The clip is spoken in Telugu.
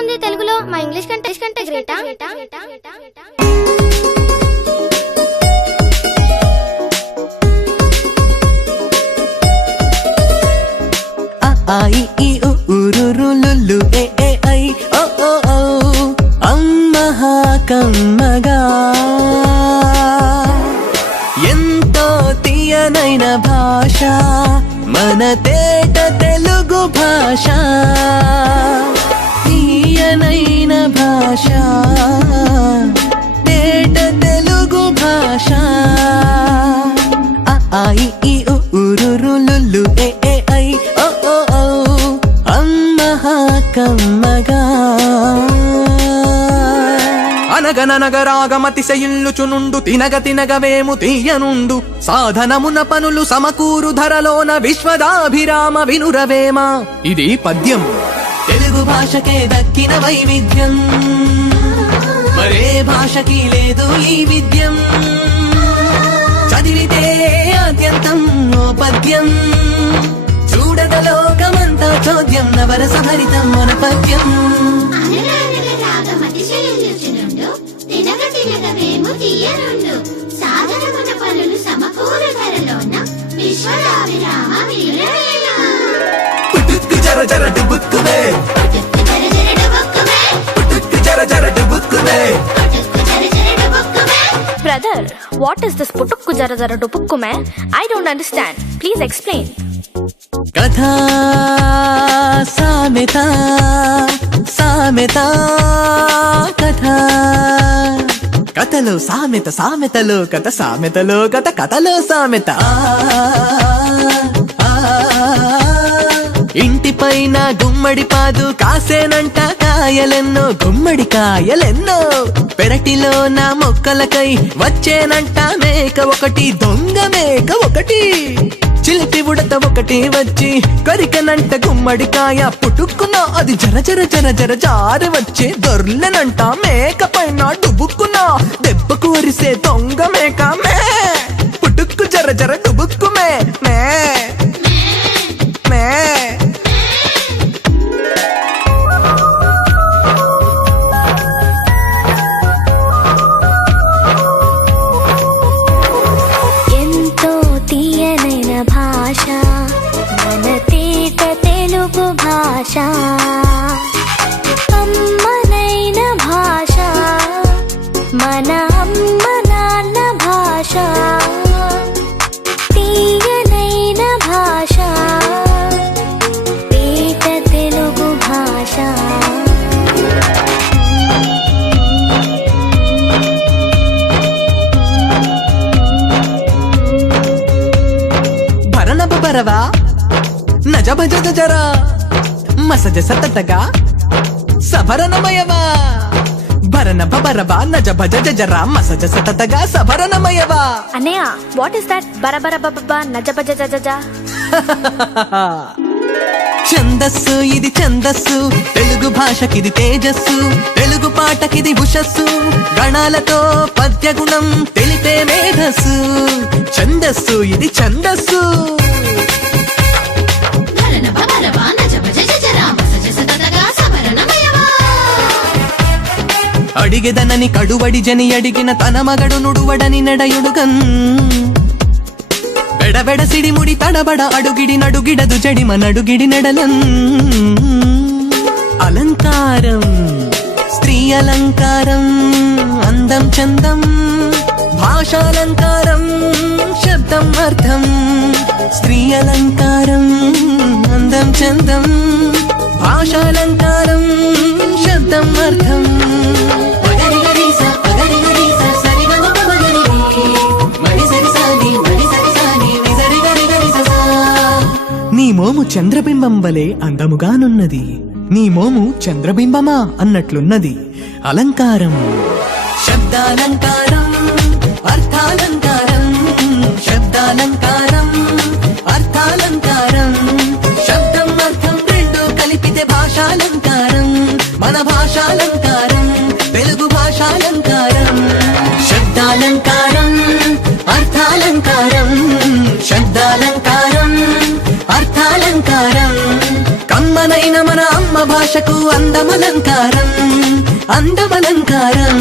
ఉంది తెలుగులో? మా ఇంగ్లీష్ కంటే గ్రేటా? ఐ ఈ ఊరు Lulu A A I O ఓ ఓ అమ్మహ కమ్మగా ఎంతో తీయనైన భాష మన తేట తెలుగు భాష, తీయనైన భాష తేట తెలుగు భాష. ఐ ఈ ఊరు Lulu A A I O ఓ ఓ అమ్మహ కమ్మగా. అనగనగరాగమతిశయిల్లుచునుండు తినగ తినగవేము తీయనుండు సాధనమున పనులు సమకూరు ధరలోన విశ్వదాభిరామ వినురవేమ. ఇది పద్యం. తెలుగు భాషకే దక్కిన వైవిధ్యం, మరే భాషకి లేదు ఈ విద్యం. చదివితే ఆద్యంతం ఓ పద్యం, చూడద లోకమంతా చోద్యం నవరస హరితం మన పద్యం. జర జర డుబుక్కుమే, జర జర డుబుక్కుమే. Brother, what is this putukku jara jara dupukkume? I don't understand. Please explain. కథా సామెత సామెత కథ, కథలో సామెత సామెతలో కథ, సామెతలో కథ కథలో సామెత. ఇంటి పైన గుమ్మడి పాదు కాసేనంట కాయలెన్నో, గుమ్మడి కాయలెన్నో. పెరటిలో నా మొక్కలకై వచ్చేనంట మేక ఒకటి, దొంగ మేక ఒకటి. చిలిపి ఉడత ఒకటి వచ్చి కొరికనంట గుమ్మడికాయ, పుట్టుక్కున అది జర జర జర జర జారి వచ్చే దొర్లెనంట మేక పైన డుబుక్కున దెబ్బకు వరిసే దొంగ మేక మే. పుట్టుక్కు జర జర డుబుక్కుమే మే మే. ఎంతో తీయనైన భాష మన తేట తెలుగు భాష, అమ్మనైన భాష మన అమ్మ నాన్న భాష, తీయనైన భాష తేట తెలుగు భాష. భరణబ బరవా నజభజ జరా మసజ సతతగా సభరణమయవా. భరణబ బరవా నజభజ జరా మసజ సతతగా సభరణమయవా. అన్నయ్య, what is that బరబర బబ నజబజ జజ? ఛందస్సు ఇది ఛందస్సు, తెలుగు భాషకిది తేజస్సు, తెలుగు పాటకిది ఉషస్సు. గణాలతో పద్యగుణం తెలిపే మేధస్సు, ఛందస్సు ఇది ఛందస్సు. అడిగెదనని కడువడి జని అడిగిన తన మగడు నుడువడని నడయుడుగన్. బెడబెడ సిడిముడి తడబడ అడుగిడి నడుగిడదు జడిమ నడుగిడి నడలన్. అలంకారం స్త్రీ అలంకారం, అందం చందం భాషాలంకారం, శబ్దం అర్థం. స్త్రీ అలంకారం అందం చందం భాషాలంకారం, శబ్దం అర్థం. నీ మోము చంద్రబింబం వలె అందముగానున్నది, నీ మోము చంద్రబింబమా అన్నట్లున్నది. అలంకారం శబ్దాలంకారం అర్థాలంకారం, శబ్దాలంకారం అర్థాలంకారం. శబ్దం అర్థం రెండు కలిపితే భాషాలంకారం, మన భాషాలంకారం తెలుగు భాషాలంకారం. శబ్దాలంకారం అర్థాలంకారం, శబ్దాలంకారం అర్థాలంకారం. కమ్మనైన మన అమ్మ భాష భాషకు అందమలంకారం అందమలంకారం